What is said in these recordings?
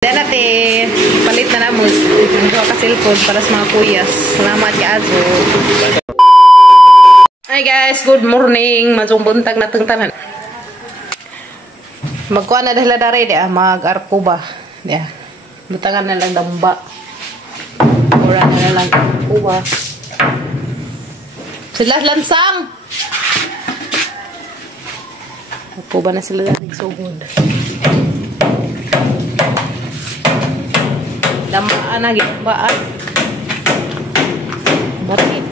Then natin, palit na namo. Ito ka cellphone para sa mga kuyas. Salamat kay Azo. Hi guys, good morning. Madsong buntag na tanan. Magkuha na dahil daray dia, mag-arko ba? Dia. Butangan na lang damba. Ura na lang arko ba. Sila lansang. Arko ba na sila dating sugod. Damaan na gibaan. Batit.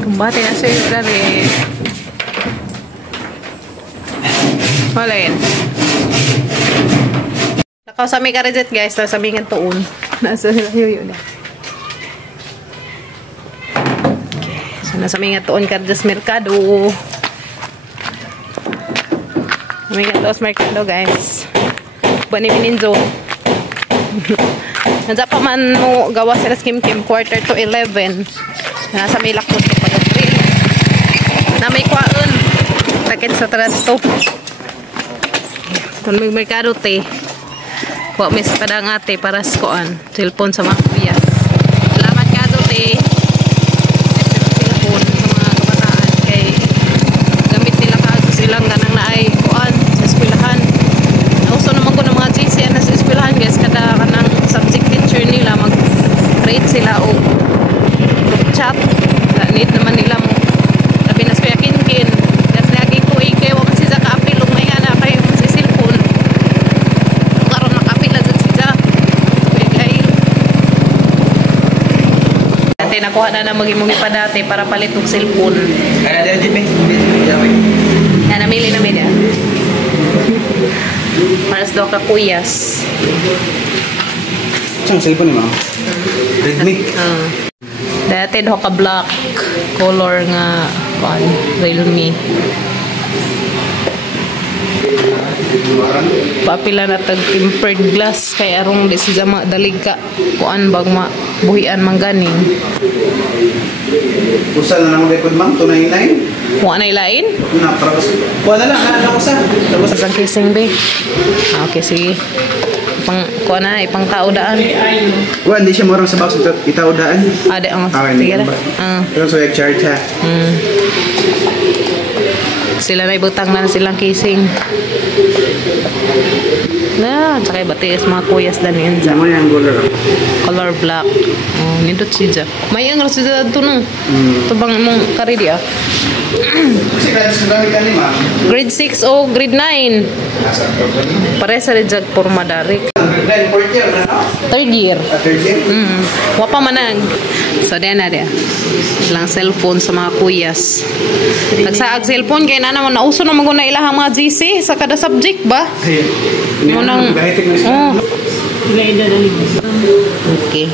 Kumbate na sa'yo dari. Wala yan. Nakaw sa may karizet guys. Nasa may nga tuon. Nasa sila yun na. Okay. So nasa may nga tuon karizet merkado. May nga tuon merkado guys. Bani mininzo. Nandiyan pa man mo gawa sila skim-kim 10:45. Nasa may lakot ko pag-grill. Na may kwaon. Takit sa trasto. Kung may merkado te, kuha may padang ate para sa kuan, cellphone sa mga kuya. Salamat ka do te. Cellphone sa mga kabataan kay gamit nila kaso silang ganang naay kuan sa eskwelahan. Nauso naman ko ng mga GC na sa eskwelahan guys, kada kanang subject teacher nila mag-rate sila o group chat. Need naman nila mo. Sabi na Kuya Kinkin, that's lagi ko ikaw wag si Zaka apil may nga na kayo sa cellphone. Karon nakapil na si Zaka. Kuya Dati nakuha na magi-mugi pa dati para palit og cellphone. Kaya dito Jimmy. Na namili na media. Mas do ka kuyas. Saan cellphone mo? Redmi. Dati do ka black color nga pan Realme. Papila na tag tempered glass kay arong di siya dalig ka kuan bag buhian man ganing. Usa na nang record ma'am 299. Wa na ilain? Na para wala lang ana usa. Tapos Ang kissing be. Okay sige. Pang kuan na ipang tao daan. wa hindi siya morong sa box itaw daan. Ade ang sige ra. Pero so charge ha. Sila na ibutang na silang kissing. Na, tsaka batis mga kuyas dan yan dyan. Sama yung Color black. Oh, nindot siya. May ang rasa dyan ito no. Ito bang mong kari di ah? Kasi kahit sa gamit ka ni ma'am. Grade 6 o grade 9. Pare sa rejag forma darik. Grade 4 year na no? Third year. Third year? Wapa manag. So, diyan na diyan. Ilang cellphone sa mga kuyas. Nagsaag cellphone kaya na naman nauso na maguna ilahang mga GC sa kada subject ba? Munang okay.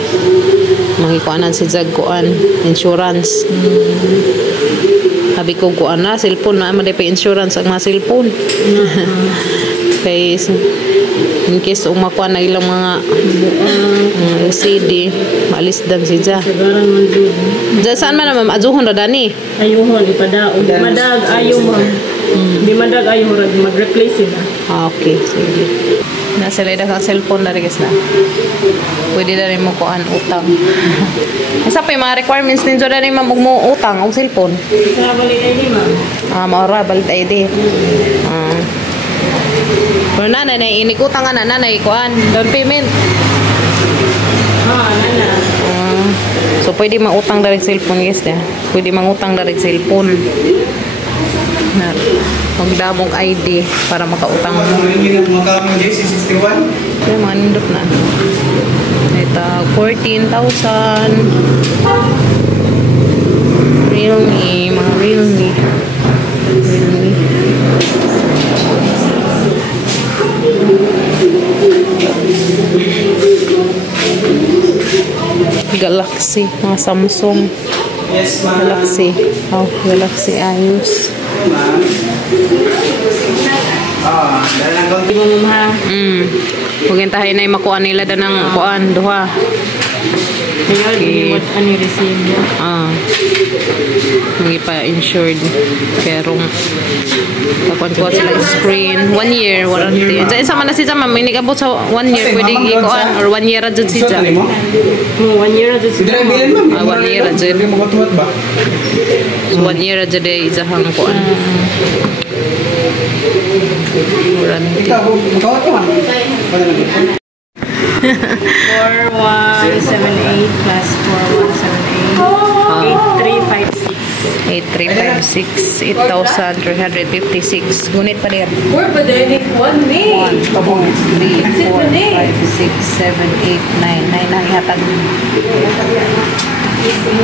Mangikuanan si Zagkuan insurance. Sabi ko kuan na cellphone na man pa insurance ang mga cellphone. Kay in case umakuan na ilang mga CD maalis dan siya. Saan man ma'am ajuhon ra dani? Ayuhon ipadaog. Madag ayo mo. Di madag ayo mo mag-replace sila. Okay, sige. Nasa leda kang cellphone na guys na. Pwede na rin mo kuan utang. Isa pa yung mga requirements ninyo na rin mo utang o cellphone. Sa balik ID ma'am. Maura, balik ID. Pero nanay, inikutan nga na nanay kuan. Down payment. Nana. So, pwede mautang direct cellphone guys na. Pwede mangutang direct cellphone. Na magdamog ID para makautang mo. Magkakaroon ng JC61? Kaya mga nindot na. Ito, 14,000. Realme, mga Realme. Galaxy, mga Samsung. Yes, ma'am. Galaxy. Oh, Galaxy ayos. ma'am. Dahil lang Di mo mama. Huwag tayo na makuha nila doon ng kuan, duha. Kaya ginimot ano yung receive niya. Hindi pa insured. Pero kapag kuha sila screen, 1 year, warranty. Diyan sama na si Jama, may nagabot sa 1 year, pwede ikuan, or 1 year adjud si Jama. 1 year na dyan Hindi na bilin ma'am. 1 year adjud. Hindi mo katuwat ba? So 1 year adjud ay izahang kuan. Warranty. Ikaw, makawat ka ma'am. 4178 plus 4178. 8356. 8,356. Gunit pa din. Where ba din? 1 May. 1, 2, 3, 4, 5, 6, 7, 8, 9. 9 na ihatag.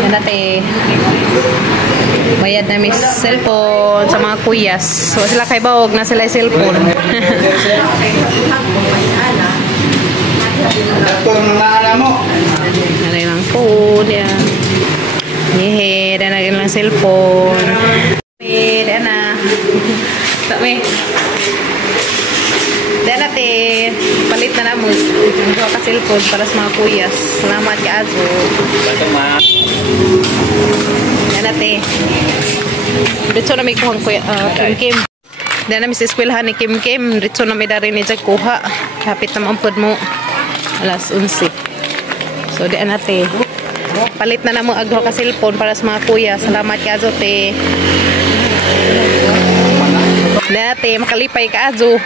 Yan natin. Bayad na may cellphone sa mga kuyas. So sila kay Bawog na sila yung cellphone. Doktor ng naala mo. Ano yung phone yan. Yehe, dan na lang cellphone. Dan na. Sabi. Dan natin. Palit na mo. Ito ka cellphone para sa mga kuyas. Salamat ka Azo. Dan natin. Dito na may kuhang kuya. Kim Kim. Dan na may eskwelahan ni Kim Kim. Dito na may dari ni Jack kuha. Kapit na mampod mo. Alas 11. So, diyan natin. Palit na mo agho ka cellphone para sa mga kuya. Salamat ka, Azo, te. Dati, makalipay ka, Azo.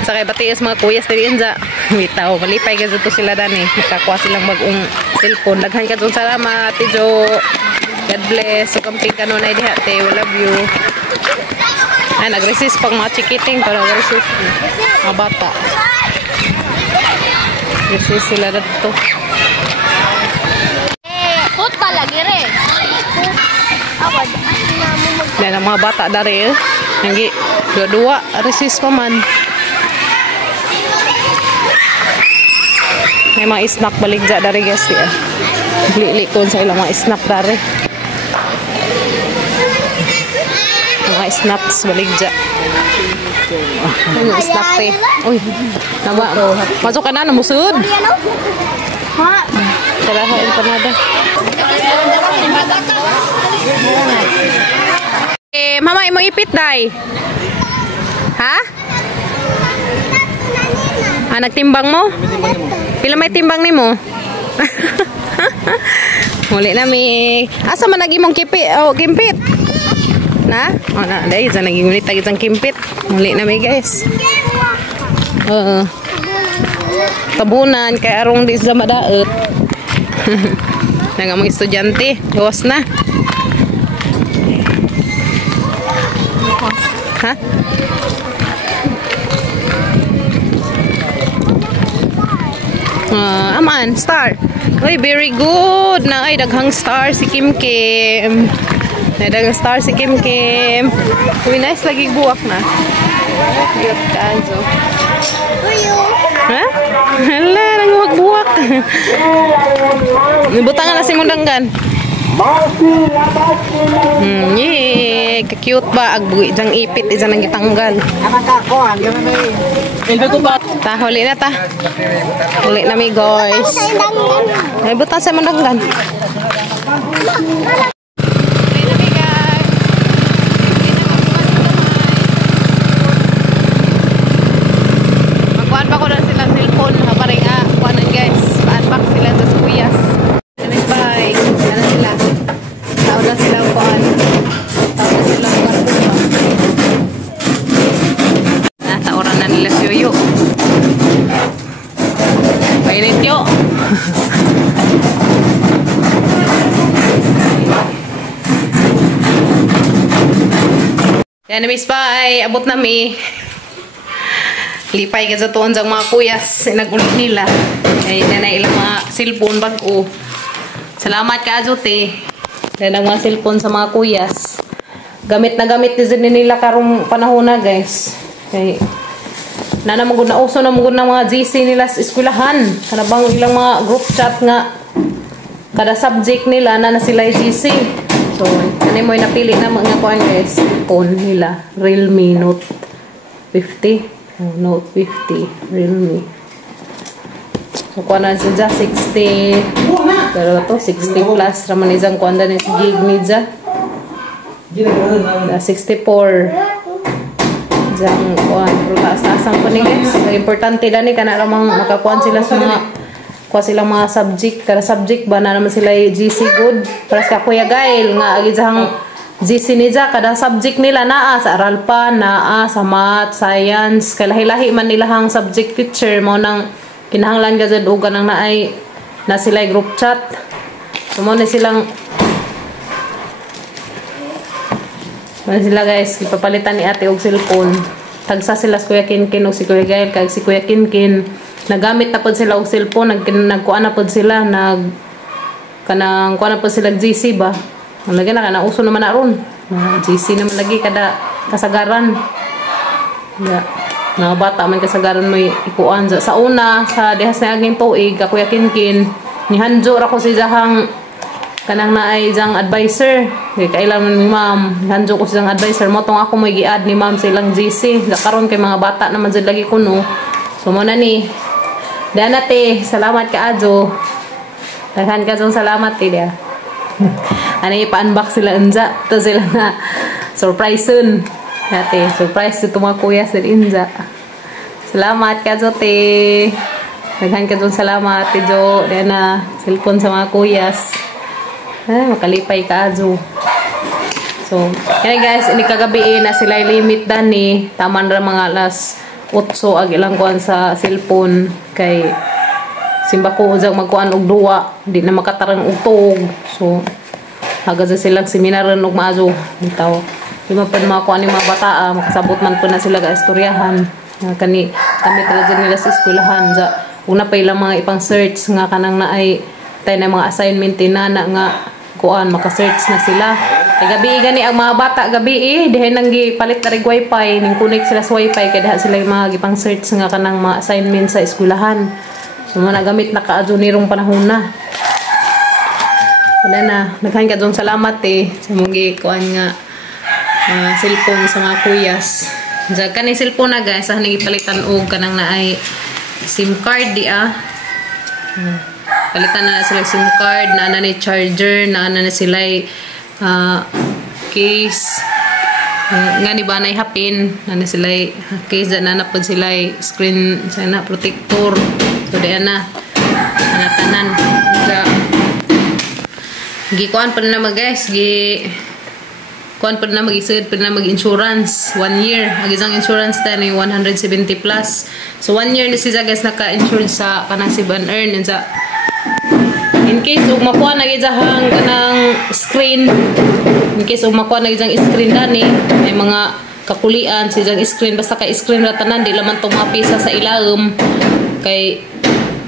Sakay batiis mga kuyas na rin dyan. Bitaw, malipay ka dito sila dani. Makakuha silang bagong cellphone. Daghan ka dyan, salamat, Tijo. God bless. So, kamping ka nun ay diha, te. We love you. Ay, nag-resist pag mga chikiting. Pero nag-resist. Mga bata. Resist sila dito. Put palagi rin. Awad. Yan ang mga bata dari eh. Nanggi, dua-dua, resist pa man. May mga snack baligja dari guys ya. Likon sa ilang mga snack dari. Mga snacks baligja. Ano snack te? Uy, naba. Masuk ka na, namusud. Ha? Taraha, empanada. Mama, imo ipit, day. Ha? Nagtimbang mo? Pila may timbang ni mo? Muli na mi. Asa man nagimong kipit? Oh, kimpit. Na? Oh, na, dai sa nagingulit tag isang kimpit. Muli na mi, guys. Tabunan kay arong di sa madaot. Nang mga estudyante, gawas na. Ha? Aman, star. Uy, very good. Na ay daghang star si Kim Kim. Na daghang star si Kim Kim. Uy, nice lagi buwak na. Cute kanzo. Ha? Hala, nanguwag buwak. Nibutangan na si Mundanggan. Yee, ka-cute ba? Agbuhi diyang ipit, isang nang gitanggal. Ta, huli na ta. Huli na mi, guys. Ay, butang sa Mundanggan. Magkuhan pa ko na silang cellphone. Haparing kuhanan guys. Pa-unbox sila sa kuyas. Bye. Ano sila? Tawag na silang kuhan. Tawag na silang karpusa. Taoran na nila si Yoyo. Painit yo. Yan, Miss Pai. Abot na mi. Lipay ka sa tuon sa mga kuyas. Nagulit nila. Ay, na ilang mga cellphone bag-o. Salamat ka, Azote. Yan ang mga cellphone sa mga kuyas. Gamit na gamit din nila karong panahon na, guys. Okay. Nanamagod na uso na magod ng mga GC nila sa eskwelahan. Kanabang ilang mga group chat nga kada subject nila na sila yung GC. So, kani mo napili na mga kuan guys, phone nila, Realme Note 50. Oh, Note 50, Realme. So, kuan na siya 60. Pero to 60 plus raman izang kuan na si gig ni siya. 64. Jang kuan pero taas-taasan pa ni guys. So, importante dani kana ramang makakuan sila sa mga kuha silang mga subject. Kada subject ba na naman sila GC good. Para sa Kuya Gail nga agi jang GC niya kada subject nila naa sa aral pa, naa sa math, science, kalahi-lahi man nila hang subject teacher mo nang kinahanglan gazad og kanang naay na sila group chat. So mo na silang sila guys, ipapalitan ni ate og cellphone. Tagsa sila si Kuya Kinkin o si Kuya Gail kag si Kuya Kinkin nagamit na pod sila og cellphone, nagkuan na pod sila kanang kuan na pod sila GC ba. Ang lagi na kana uso naman na ron. GC naman lagi kada kasagaran. Ya. Mga bata man kasagaran may ikuan sa una sa dihas na aging tuig ka Kuya Kinkin nihanjo ra ko si jahang kanang naay jang advisor kay kailangan ni ma'am nihanjo ko si jang advisor mo tong ako may gi-add ni ma'am silang GC karon kay mga bata naman jud lagi kuno. So mo na ni Danate, salamat ka Ajo. Daghan ka jong salamat ti dia. Ani pa-unbox sila unja to sila na surprise soon. Dati surprise to mga kuya sa Inja. Salamat ka Jo te. Daghan ka jong salamat ti Jo. Diyan na cellphone sa mga kuyas. Makalipay ka Ajo. So, kaya guys, ini kagabi na sila limit dani. Taman ra mga alas 8 ag ilang kuan sa cellphone kay simba ko ujang magkuan og duwa di na makatarang og tuog. So haga sa silang seminaran og maazo bitaw di man pa mga kuan ni mga bata makasabot man po na sila ga istoryahan kami talaga nila sa eskwelahan ja una pa ilang mga ipang search nga kanang naay tay na mga assignment tinana nga kuan maka-search na sila. Kay gabi gani ang mga bata gabi dihay nang gipalit na rig wifi ning connect sila sa wifi kay diha sila mga gipang search nga kanang mga assignment sa eskwelahan. So man gamit na kaadyo nirong panahon na. Wala na naghan ka dong salamat sa mong gikuan nga cellphone sa mga kuyas. Diyan kani cellphone na guys sa nagipalitan og kanang naay SIM card di palitan na sila SIM card, na ni charger, na sila case nga ni ba na hapin, na sila case na napod sila screen sana protector. So diyan na tanan gikuan pa na mag guys kuan pa na mag-isud pa na mag-insurance 1 year agizang insurance ta ni 170 plus. So 1 year ni siya guys naka-insured sa kanang si Ban Earn sa in case ug makuha na gidahang kanang screen, in case ug makuha na gidang screen dani may mga kakulian si jang screen basta ka screen ra tanan di laman tumapisa sa ilaum kay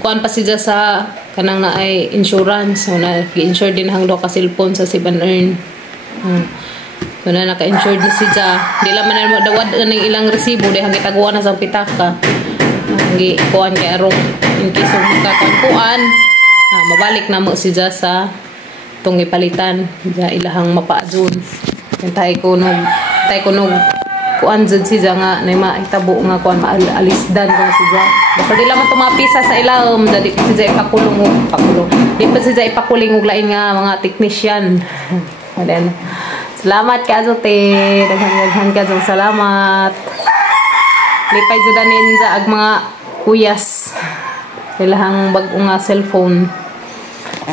kuan pa siya sa kanang naay insurance. So na gi-insure din hang do ka cellphone sa si Ban Earn. So na naka-insured ni siya di laman na dawad ning ilang resibo di hang gitaguan na sa pitaka gi kuan kay arong in case ug makakuan mabalik na mo siya sa tong ipalitan ja ilahang mapaadun tay ko nog kuan jud siya nga na maitabo nga kuan maalisdan ko siya basta di lamang tumapisa sa ilawom dali siya ipakulong di pa siya ipakuling og lain nga mga technician. Then salamat ka Azote, daghan ka jud salamat. Lipay jud ninja ag mga kuyas ilahang bag-o nga cellphone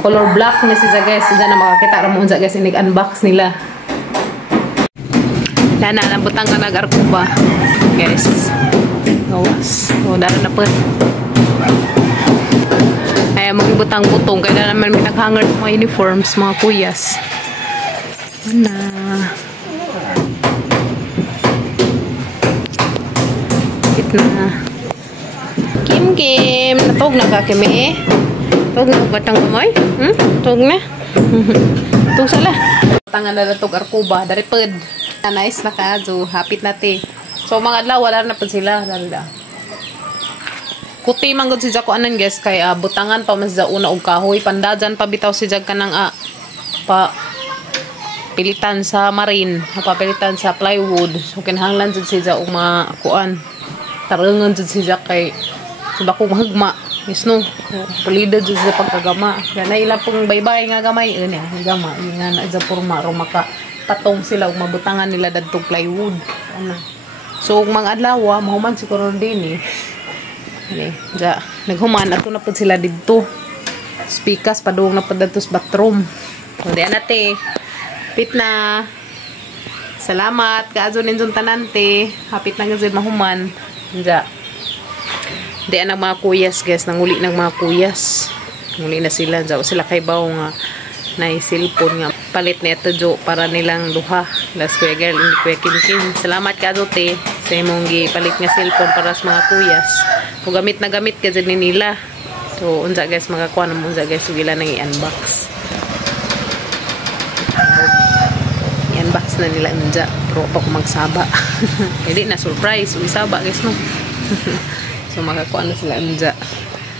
color black na siya guys. Siya na makakita ra mo unsa guys inig unbox nila. Dana nabutang ka nag-arkuba guys. Gawas. O dara na po. Ay magibutang butong kaya naman may naghanger sa mga uniforms mga kuyas. Ana. Kit na. Kim, natog na ka Kimi. Tog na batang kumoy? Tog na. Tog sala. Tangan na tog arkuba dari ped. Nice na ka so hapit na te. So mga adlaw wala na pud sila dalda. Kuti man gud si Jaco anan guys kay butangan pa mas una og kahoy pandajan pa bitaw si Jag kanang pa pilitan sa marine, napapilitan sa plywood. So kinahanglan jud siya og makuan. Tarengon jud siya kay sa bakong hagma. Yes no. Pulido jud sa pagkagama. Kaya na ila pong baybay nga gamay niya, gama nga na sa porma ro maka patong sila og mabutangan nila dadtong plywood. Ano. So mga adlaw mahuman siguro din eh. Ja, naghuman ato na pud sila didto. Spikas padung na pud dadto sa bathroom. So di anate. Pit na. Salamat kaazo ninjong tanante. Hapit na gazid mahuman. Ja. Di ang mga kuyas guys, nanguli ng mga kuyas. Nanguli na sila. Ja, sila kay baw nga na cellphone nga palit na ito jo para nilang duha. Last kuya girl, hindi kuya Kim. Salamat kaazo te sa imong gipalit nga cellphone para sa mga kuyas. Kung gamit na gamit ka dyan nila. So, unsa guys, makakuha na mo unsa guys, sila nang i-unbox. I-unbox na nila unsa. Pero pa ko magsaba. Hindi na surprise. Uisaba guys no. So, makakuha na sila unsa.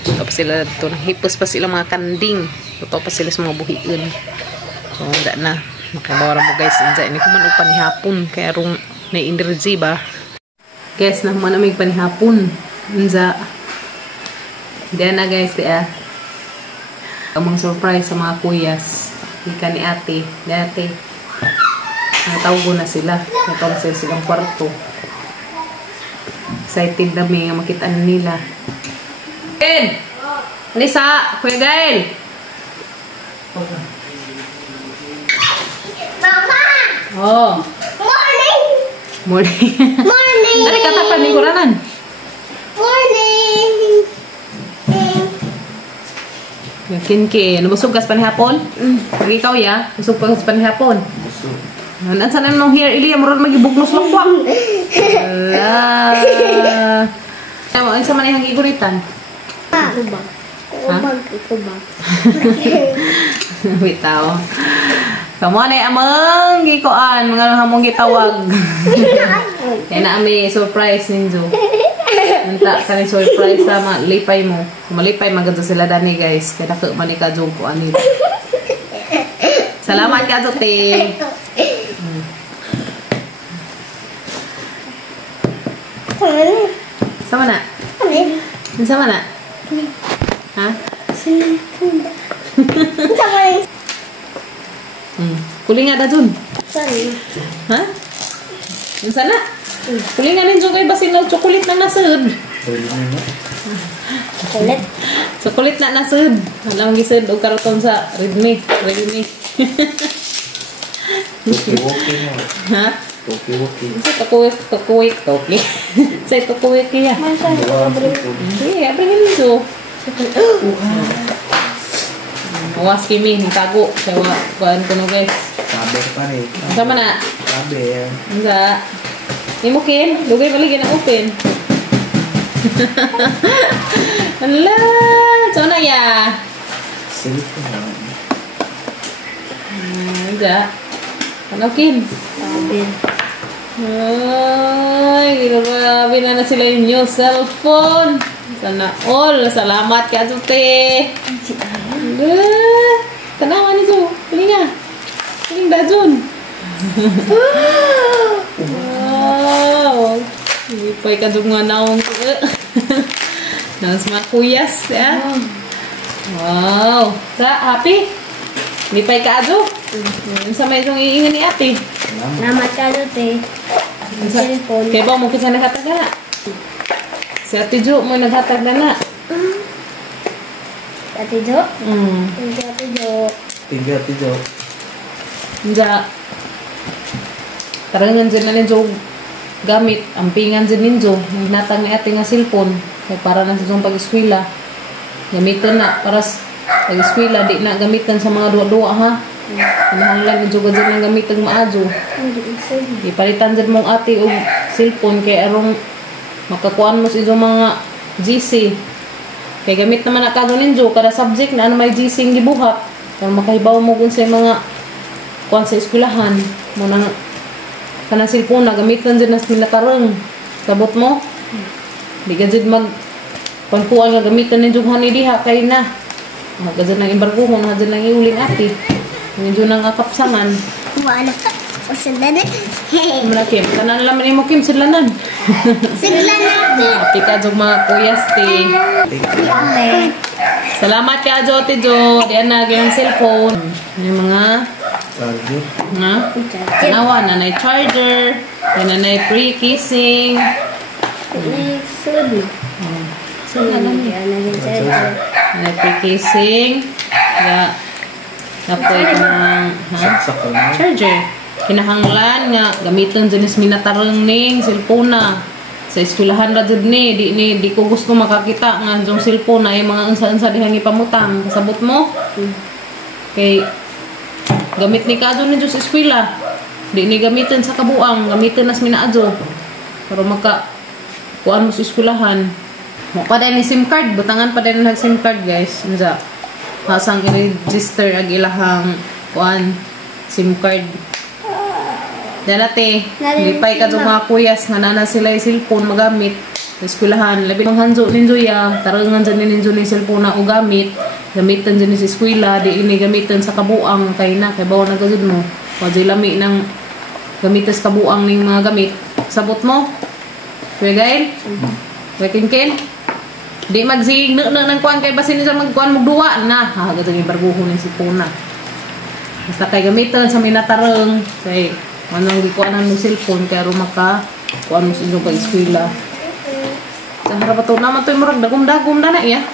Tapos sila ito, hipos pa sila mga kanding. Ito pa sila sa mga buhiin. So, unsa na. Makabawara mo guys, unsa. Ini kuman og panihapon. Kaya rong na-energy ba. Guys, naman amig panihapon. Unsa. Diyan na guys, among surprise sa mga kuyas. Ika ni ate. Ate. Natawgo na sila. Natawgo sila silang kwarto. Excited na may makita nila. Gail! Lisa! Kuya Gail! Mama! Oh. Morning! Morning. Morning! Ano katapan ni kuranan? Morning! Yakin ke, nabusog kas panihapon? Pag ikaw ya, busog pa kas panihapon. Busog. Nansan na nung hair ili, murad magibugnos lang kwa. Ala. Ang sa manihang iguritan? Ikubag. Ikubag. Bitaw. Kamu na amang gikoan, mga hamong gitawag. Kaya na ami surprise ninyo. Nanta kani surprise sa malipay mo. Malipay magad sila dani guys. Kaya dako man ka jog ko ani. Salamat ka te. Sama na? Sama na? Ha? Kuling ada dun. Ha? Sana? Kuling nga ninyo kay basin na chocolate na nasud. Kulit. Chocolate na nasud. Alam gisud og karoton sa Redmi. Toki-woki mo. Ha? Toki-woki. Sa tokuwik. Sa tokuwik ya. Iya, abring ninyo. Awas kimi, tago. Sawa, kuan kuno guys. Saber pa rin. Sama na? Saber. Enggak. Ini mungkin, lugay balik na open. Alah, sana ya. Silip ko na. Enggak. Panokin. Sabi. Ay, grabe na sila inyo cellphone. Sana all. Salamat ka tute. Tanawan niyo. Kuninga. Kuning dajun. Wow. Ipay ka dug nga naong ko. Nang mga kuyas ya. Wow. Sa happy? Lipay ka ado. Sa may itong iingan ni ate. Namat ka dote. Cellphone. Kaya ba mo kisa naghatag na? Si Ate Jo mo naghatag na. Ate Jo? Hindi. Ate Jo. Tiga. Hindi. Tarangan dyan na ninyo gamit. Ampingan dyan ninyo. Hinatang ni ate nga cellphone. Kaya para na sa itong pag-eskwila. Gamitan na. Para sa pag-eskwila. Di na gamitan sa mga dua-dua ha. Hinahanglan ninyo ka dyan ng gamitan maadyo. Ipalitan dyan mong ate o cellphone. Kaya arong makakuan mo sa itong mga GC. Kaya gamit naman na kado ninyo. Kada subject na ano may GC ang gibuhat. Kaya makahibaw mo kung sa mga kuan sa eskwelahan. Muna kanang cellphone na gamitan dyan na sinatarang. Sabot mo? Di ka dyan pagkuhan nga gamitan ninyo hani diha kay na. Mga dyan ng embargo mo, mga dyan ng iuling ate. Medyo nang akapsangan. Wala. O sandali. Hey. Mula Kim, kanan lang mo Kim sidlanan. Sigla na. Ati ka jog mga kuyas ti. Okay. Salamat ka jo ti Jo. Diyan na gyang cellphone. Yung mga Charger. na nawa na nay charger, na nay pre-kissing. Sulit. So na lang na pre-kissing. Ya. Napoy ka ng Saksak ka na. charger. Kinahanglan nga gamiton jenis minatarong ning cellphone na. Sa eskwelahan ra jud ni di ko gusto makakita nga jong cellphone na yung mga unsa-unsa dihang ipamutang. Kasabot mo? Kay gamit ni kadto ni sa eskwela. Di ni gamitin sa kabuang, gamitin nas minaadto. Para maka kuan mo sa eskwelahan. Mo pa din ni SIM card, butangan pa din nag SIM card guys. Unsa? Hasang i-register ag ilahang kuan SIM card. Dalate, lipay ka sa mga kuyas nga nana sila yung cellphone magamit sa eskwelahan. Labi ng hanjo ninjo ya, tarangan dyan ninjo ni cellphone na o gamit. Gamitan dyan sa eskwela, di ini gamitan sa kabuang kay na, kay bawa na gazud mo. Wajay lami ng gamitan sa kabuang ning mga gamit. Sabot mo? Kuya Gael? Kuya Kinkin? Di magsig ng kuan kay basin nila magkuan magduwa na. Ha, gadang ibarguho ng cellphone na. Basta kay gamitan sa minatarong kay manang gikuanan mo cellphone kay ro maka kuan mo sa inyo pag-eskwela. Sa harap ato naman to murag dagom-dagom na na iya.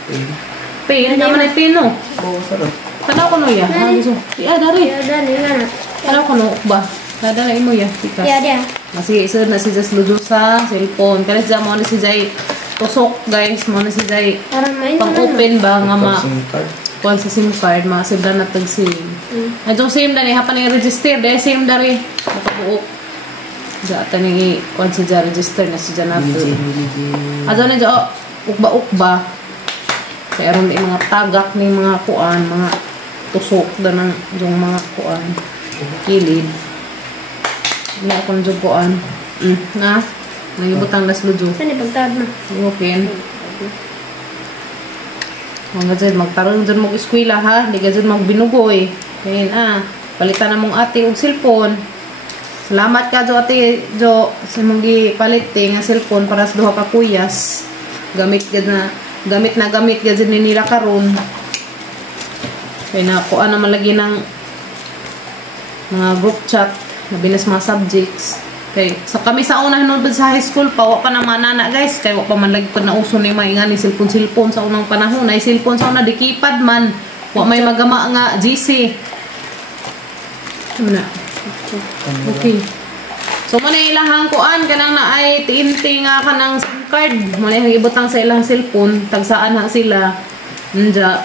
Pen naman ay pino. Oo, sarap. Tanaw ko no ya. Ha gusto. Iya dari. Ya, dali na. Tanaw ko no ba. Dala imo ya. Tikas. Ya, dia. Masih isa na si Jess ludo sa cellphone. Kaya siya mo na si Jay tusok guys mo na si Jay Para may pang open ba nga ma SIM card. kuan sa SIM card ma-save na tag SIM. Adong SIM dani hapan ni register dahil SIM dari makabuok. Ja tani kuan sa ja register na si Janato. Adong ni jo ukba-ukba. Kaya ron di mga tagak ni mga kuan, mga tusok da ng yung mga kuan kilid. Na kon jo kuan. Na nagibutang las lujo. Saan ipagtawad mo? Okay. Mga dyan, magtarong dyan mong eskwela ha. Hindi ka dyan magbinugoy. Kaya palitan na mong ate og cellphone. Salamat ka Jo ate Jo sa mong gipalit nga cellphone para sa duha ka kuyas. Gamit na gamit ka dyan nila karon. Kaya na kuan naman lagi ng mga group chat na binas mga subjects. Okay. So kami sa unang nung sa high school pa, wa pa naman nana guys. Kaya wa pa man lagi pa na uso ni mga ni cellphone sa unang panahon. Ay cellphone sa unang di keypad man. Wa may magama nga GC. Ano na? Okay. So muna ilahang kuan kanang na ay TNT nga kanang SIM card. Muna ibutang sa ilang cellphone. Tagsaan na sila. Nja.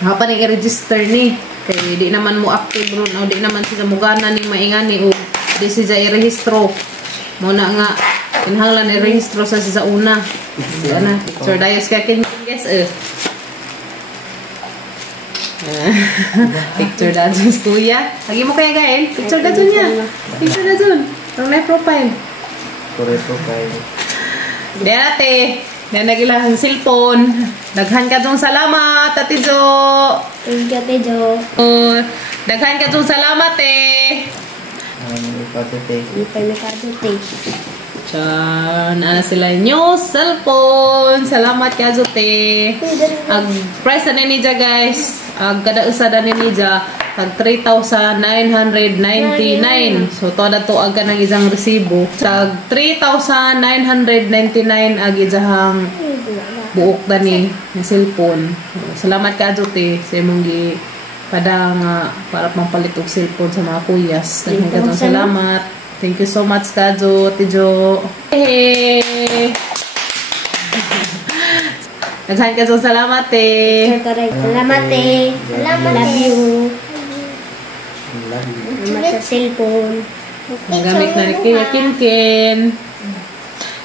Hapan yung i-register ni. Kaya di naman mo active ron. O di naman sila mugana ni maingani o di siya i-rehistro. Muna nga, inhanglan i-rehistro sa siya una. Yan na. Picture dayos kaya guys picture da dyan kuya. Lagi mo kaya Gael? Picture da dyan niya. Picture da dyan. Ang may profile. Correct profile. Diyan ate. Diyan nagilang cellphone. Daghan ka dong salamat, Ate Jo. Thank you, Ate Jo. Daghan ka dong salamat eh. Ipatete. Hindi pa may kadote. Diyan, sila new cellphone. Salamat ka Jote. Ang price na ninja guys. Ang kada usa na ninja tag 3,999. So to na to ang kanang isang resibo. Tag 3,999 ag isang buok dani ng cellphone. Salamat ka Jote sa imong gi padang para mampalit og cellphone sa mga kuyas. Daghang salamat. Thank you so much, Kajo, Tijo. Hey! Nagsahan ka so salamat, eh. Salamat, eh. Salamat, love you. Salamat sa cellphone. Nagamit na ni Kuya Kinkin.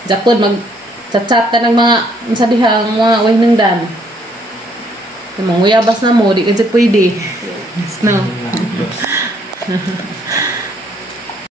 Japon, mag-chat-chat ka ng mga sabihang mga wahinangdan. Yung mga uyabas na mo, di ka dyan pwede. Yes, no?